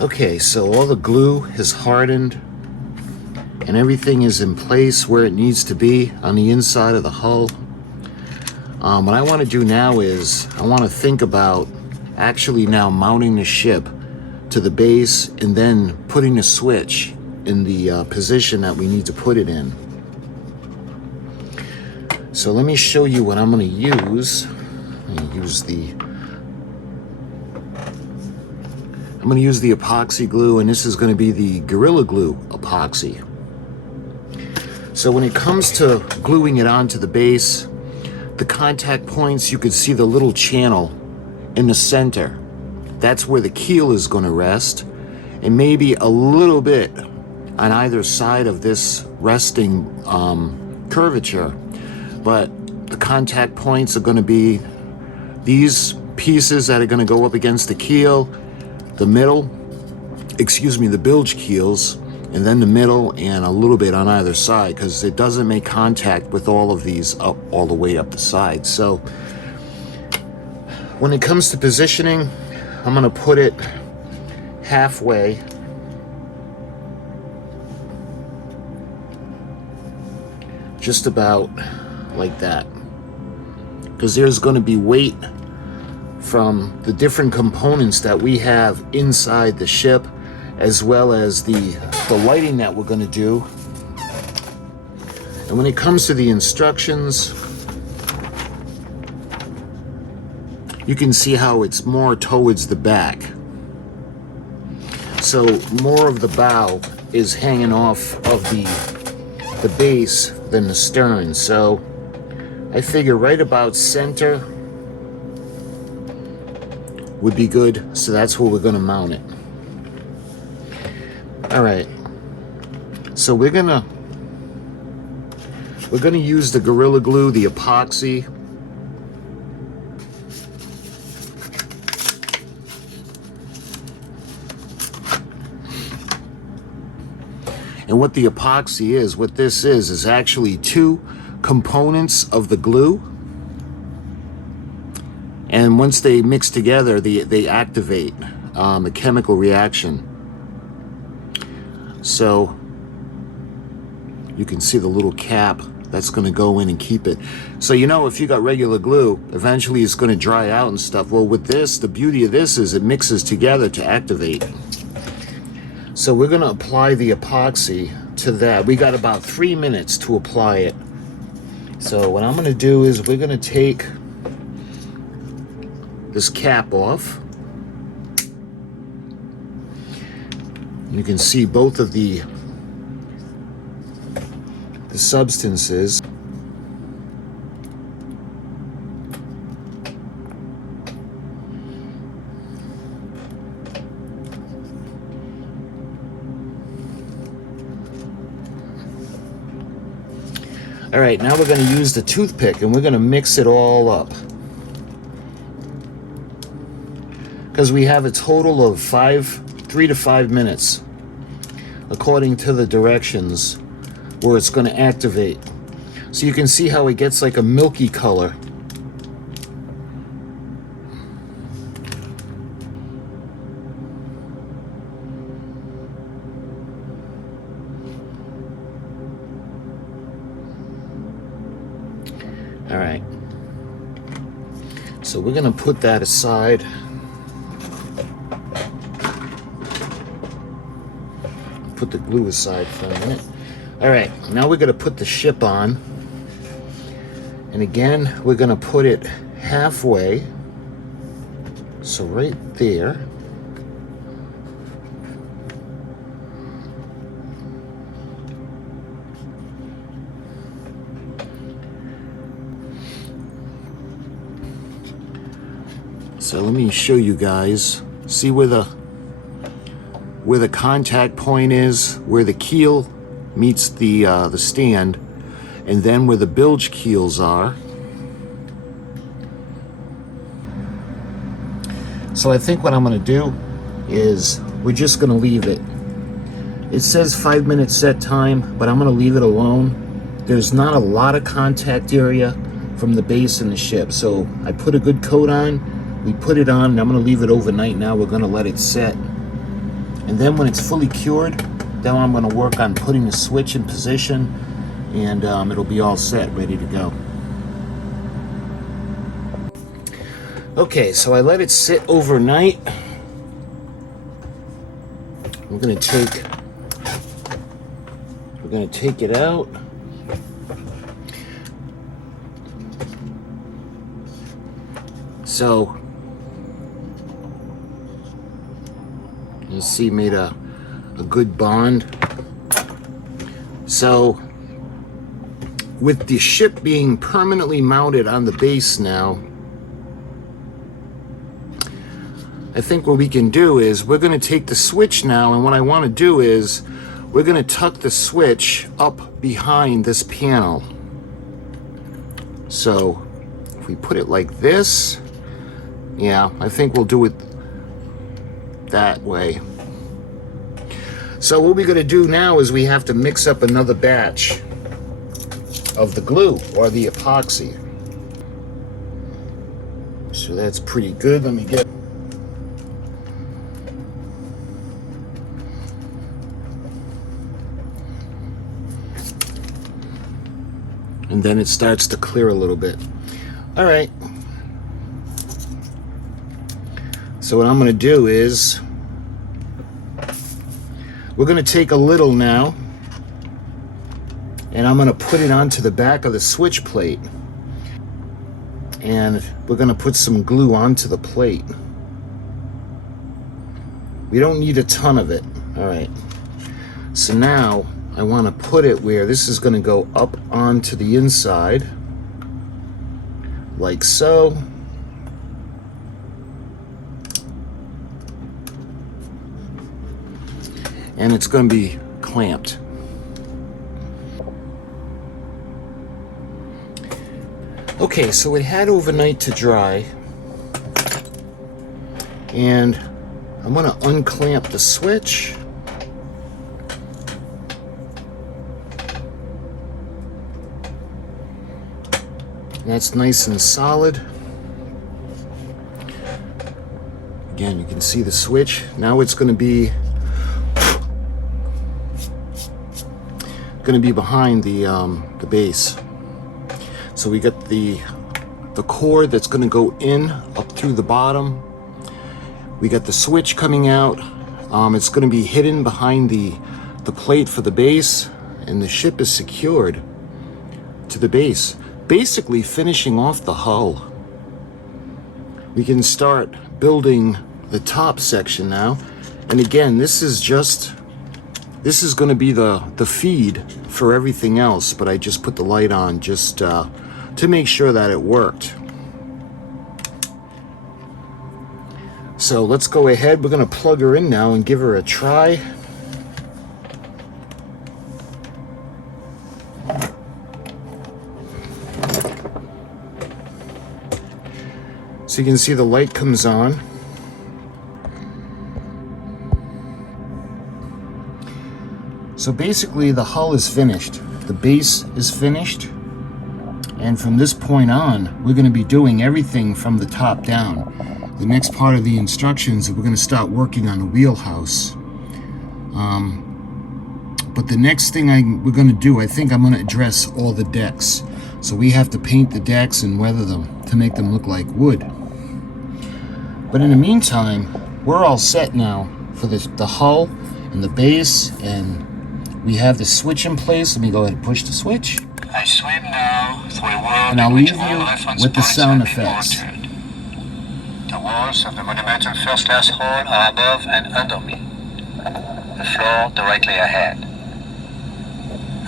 Okay, so all the glue has hardened and everything is in place where it needs to be on the inside of the hull. What I want to do now is I want to think about actually now mounting the ship to the base and then putting a switch in the position that we need to put it in. So let me show you what I'm going to use. I'm going to use the epoxy glue, and this is going to be the Gorilla Glue epoxy. So when it comes to gluing it onto the base, the contact points, you could see the little channel in the center. That's where the keel is going to rest, and maybe a little bit on either side of this resting curvature. But the contact points are going to be these pieces that are going to go up against the keel, the bilge keels, and then the middle, and a little bit on either side, because it doesn't make contact with all of these up all the way up the side. So when it comes to positioning, I'm going to put it halfway. Just about like that, because there's going to be weight from the different components that we have inside the ship, as well as the lighting that we're going to do. And when it comes to the instructions, you can see how it's more towards the back. So more of the bow is hanging off of the base than the stern. So I figure right about center would be good, so that's where we're going to mount it. All right, so we're gonna use the Gorilla Glue, the epoxy. And what the epoxy is, what this is actually two components of the glue. And once they mix together, they activate a chemical reaction. So you can see the little cap that's going to go in and keep it. So you know, if you got regular glue, eventually it's going to dry out and stuff. Well, with this, the beauty of this is it mixes together to activate. So we're going to apply the epoxy to that. We got about 3 minutes to apply it. So what I'm going to do is we're going to take this cap off. You can see both of the substances. All right, now we're going to use the toothpick and we're going to mix it all up, because we have a total of 3 to 5 minutes according to the directions where it's going to activate. So you can see how it gets like a milky color. All right, so we're going to put that aside. Put the glue aside for a minute. All right, now we're going to put the ship on. And again, we're going to put it halfway. So right there. So let me show you guys. See where the contact point is, where the keel meets the stand, and then where the bilge keels are. So I think what I'm going to do is we're just going to leave it. It says 5 minute set time, but I'm going to leave it alone. There's not a lot of contact area from the base and the ship, so I put a good coat on. We put it on, and I'm going to leave it overnight now. We're going to let it set. And then when it's fully cured, then I'm going to work on putting the switch in position, and it'll be all set, ready to go. Okay, so I let it sit overnight. We're going to take it out. So you see, made a good bond. So with the ship being permanently mounted on the base now, I think what we can do is we're going to take the switch now, and what I want to do is we're going to tuck the switch up behind this panel. So if we put it like this, yeah, I think we'll do it that way. So what we're going to do now is we have to mix up another batch of the glue or the epoxy. So that's pretty good. Let me get... And then it starts to clear a little bit. All right. So what I'm going to do is we're going to take a little now, and I'm going to put it onto the back of the switch plate, and we're going to put some glue onto the plate. We don't need a ton of it. All right. So now I want to put it where this is going to go up onto the inside, like so. And it's going to be clamped. Okay, so it had overnight to dry, and I'm going to unclamp the switch. That's nice and solid. Again, you can see the switch. Now it's going to be behind the base. So we got the cord that's going to go in up through the bottom. We got the switch coming out. It's going to be hidden behind the plate for the base, and the ship is secured to the base, basically finishing off the hull. We can start building the top section now, and again, this is going to be the feed for everything else, but I just put the light on just to make sure that it worked. So let's go ahead. We're going to plug her in now and give her a try. So you can see the light comes on. So basically the hull is finished. The base is finished. And from this point on, we're going to be doing everything from the top down. The next part of the instructions, we're going to start working on the wheelhouse. But the next thing we're going to do, I think I'm going to address all the decks. So we have to paint the decks and weather them to make them look like wood. But in the meantime, we're all set now for the hull and the base, and we have the switch in place. Let me go ahead and push the switch. I swim now through a world and I'll in which leave all you reference with the points sound have been effects. altered. The walls of the monumental first-class hall are above and under me. The floor directly ahead.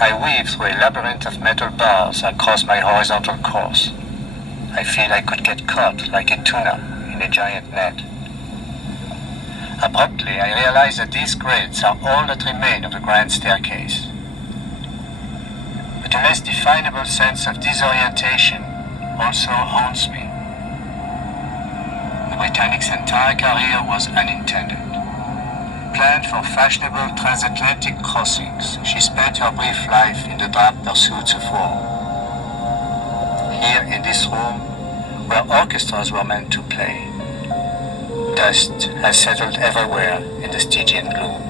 I weave through a labyrinth of metal bars across my horizontal course. I feel I could get caught like a tuna in a giant net. Abruptly, I realize that these grids are all that remain of the grand staircase. But a less definable sense of disorientation also haunts me. The Britannic's entire career was unintended. Planned for fashionable transatlantic crossings, she spent her brief life in the dark pursuits of war. Here in this room, where orchestras were meant to play, dust has settled everywhere in the Stygian gloom.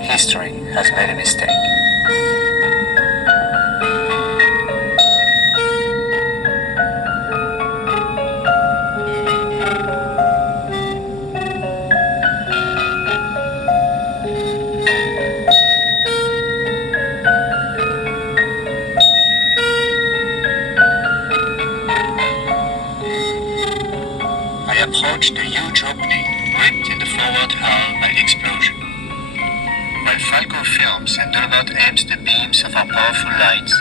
History has made a mistake. I approached a huge opening ripped in the forward hull by the explosion. While Falco films and Dolomite aims the beams of our powerful lights,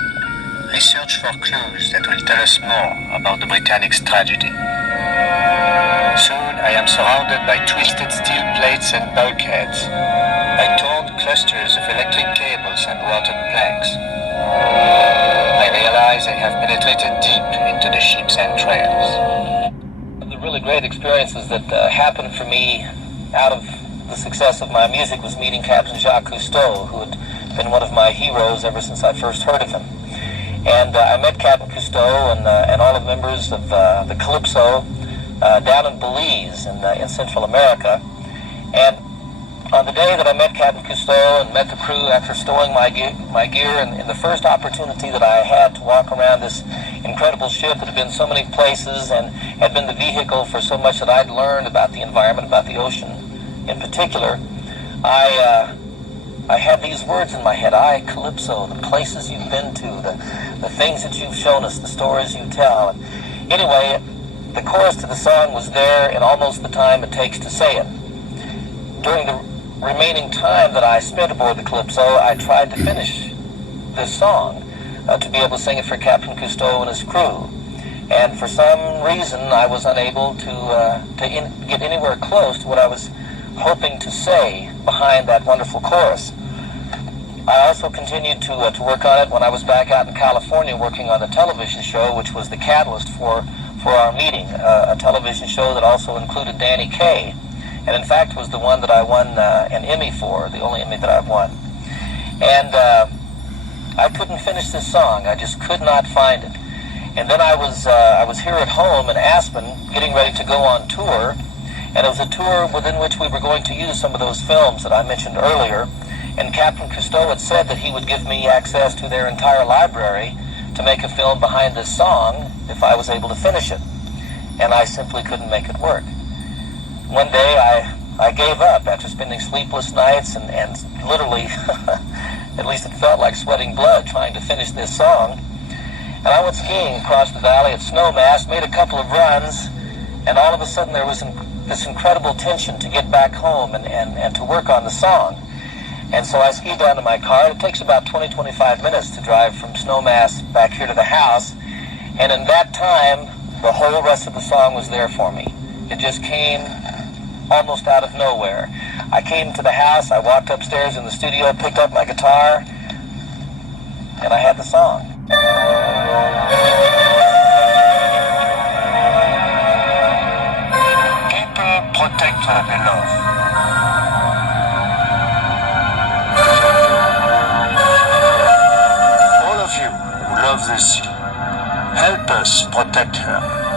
I search for clues that will tell us more about the Britannic's tragedy. Soon I am surrounded by twisted steel plates and bulkheads, by torn clusters of electric cables and rotted planks. I realize I have penetrated deep into the ship's entrails. The really great experiences that happened for me out of the success of my music was meeting Captain Jacques Cousteau, who had been one of my heroes ever since I first heard of him. And I met Captain Cousteau and all the members of the CALYPSO down in Belize in Central America. And on the day that I met Captain Cousteau and met the crew after stowing my gear and the first opportunity that I had to walk around this incredible ship that had been so many places and had been the vehicle for so much that I'd learned about the environment, about the ocean in particular, I had these words in my head: Calypso, the places you've been to, the things that you've shown us, the stories you tell. And anyway, the chorus to the song was there in almost the time it takes to say it. During the remaining time that I spent aboard the Calypso, I tried to finish this song to be able to sing it for Captain Cousteau and his crew. And for some reason, I was unable to get anywhere close to what I was hoping to say behind that wonderful chorus. I also continued to work on it when I was back out in California working on a television show, which was the catalyst for our meeting, a television show that also included Danny Kaye, and in fact was the one that I won an Emmy for, the only Emmy that I've won. And I couldn't finish this song. I just could not find it. And then I was here at home in Aspen getting ready to go on tour, and it was a tour within which we were going to use some of those films that I mentioned earlier. And Captain Cousteau had said that he would give me access to their entire library to make a film behind this song if I was able to finish it. And I simply couldn't make it work. One day I gave up after spending sleepless nights and literally, at least it felt like sweating blood trying to finish this song. And I went skiing across the valley at Snowmass, made a couple of runs, and all of a sudden there was this incredible tension to get back home and to work on the song. And so I skied down to my car. It takes about 20-25 minutes to drive from Snowmass back here to the house. And in that time, the whole rest of the song was there for me. It just came almost out of nowhere. I came to the house, I walked upstairs in the studio, picked up my guitar, and I had the song. People protect what they love. All of you who love the sea, help us protect her.